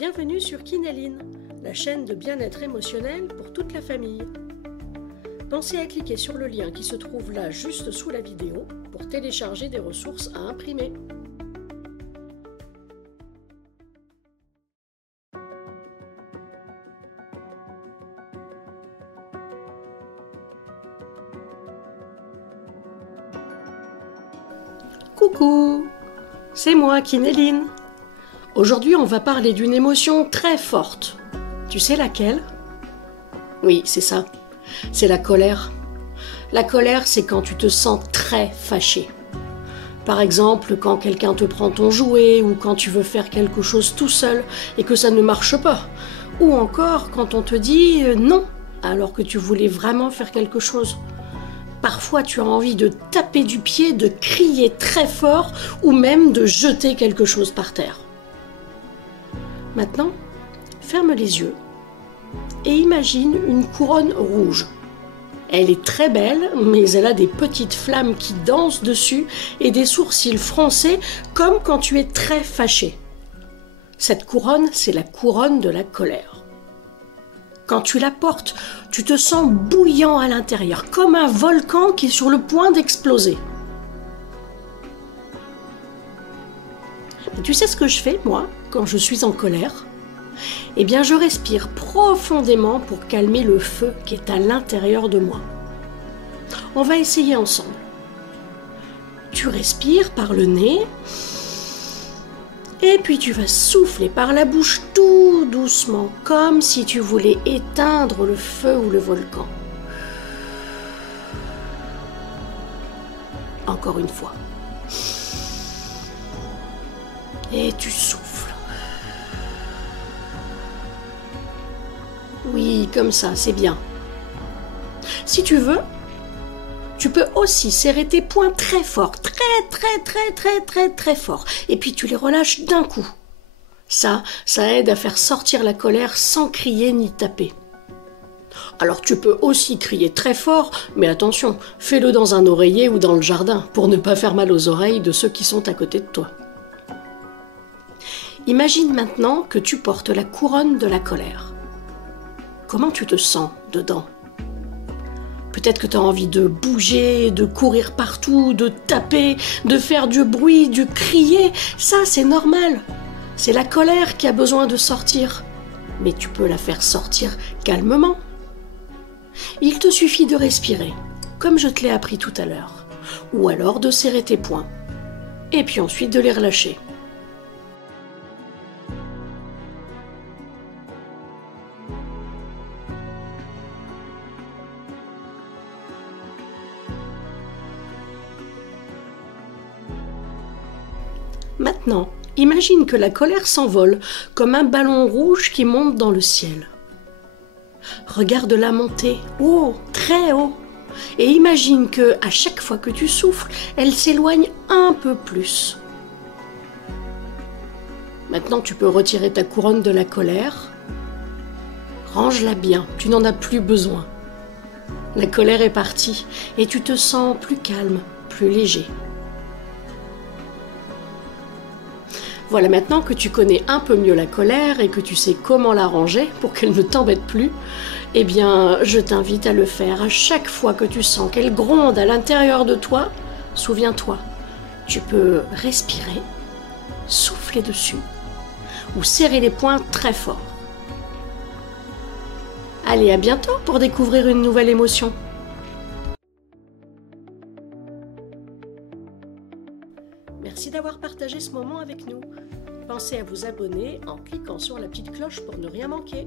Bienvenue sur Kinéline, la chaîne de bien-être émotionnel pour toute la famille. Pensez à cliquer sur le lien qui se trouve là juste sous la vidéo pour télécharger des ressources à imprimer. Coucou, c'est moi Kinéline. Aujourd'hui, on va parler d'une émotion très forte. Tu sais laquelle? Oui, c'est ça. C'est la colère. La colère, c'est quand tu te sens très fâché. Par exemple, quand quelqu'un te prend ton jouet ou quand tu veux faire quelque chose tout seul et que ça ne marche pas. Ou encore quand on te dit non, alors que tu voulais vraiment faire quelque chose. Parfois, tu as envie de taper du pied, de crier très fort ou même de jeter quelque chose par terre. Maintenant, ferme les yeux et imagine une couronne rouge. Elle est très belle, mais elle a des petites flammes qui dansent dessus et des sourcils froncés comme quand tu es très fâché. Cette couronne, c'est la couronne de la colère. Quand tu la portes, tu te sens bouillant à l'intérieur, comme un volcan qui est sur le point d'exploser. Et tu sais ce que je fais, moi, quand je suis en colère? Eh bien, je respire profondément pour calmer le feu qui est à l'intérieur de moi. On va essayer ensemble. Tu respires par le nez, et puis tu vas souffler par la bouche tout doucement, comme si tu voulais éteindre le feu ou le volcan. Encore une fois. Et tu souffles. Oui, comme ça, c'est bien. Si tu veux, tu peux aussi serrer tes poings très fort, très fort. Et puis tu les relâches d'un coup. Ça aide à faire sortir la colère sans crier ni taper. Alors tu peux aussi crier très fort, mais attention, fais-le dans un oreiller ou dans le jardin pour ne pas faire mal aux oreilles de ceux qui sont à côté de toi. Imagine maintenant que tu portes la couronne de la colère. Comment tu te sens dedans? Peut-être que tu as envie de bouger, de courir partout, de taper, de faire du bruit, de crier. Ça, c'est normal. C'est la colère qui a besoin de sortir. Mais tu peux la faire sortir calmement. Il te suffit de respirer, comme je te l'ai appris tout à l'heure. Ou alors de serrer tes poings. Et puis ensuite de les relâcher. Maintenant, imagine que la colère s'envole comme un ballon rouge qui monte dans le ciel. Regarde-la monter haut, très haut, et imagine que, à chaque fois que tu souffles, elle s'éloigne un peu plus. Maintenant, tu peux retirer ta couronne de la colère. Range-la bien, tu n'en as plus besoin. La colère est partie et tu te sens plus calme, plus léger. Voilà, maintenant que tu connais un peu mieux la colère et que tu sais comment la ranger pour qu'elle ne t'embête plus, eh bien, je t'invite à le faire à chaque fois que tu sens qu'elle gronde à l'intérieur de toi. Souviens-toi, tu peux respirer, souffler dessus ou serrer les poings très fort. Allez, à bientôt pour découvrir une nouvelle émotion. Merci d'avoir partagé ce moment avec nous. Pensez à vous abonner en cliquant sur la petite cloche pour ne rien manquer.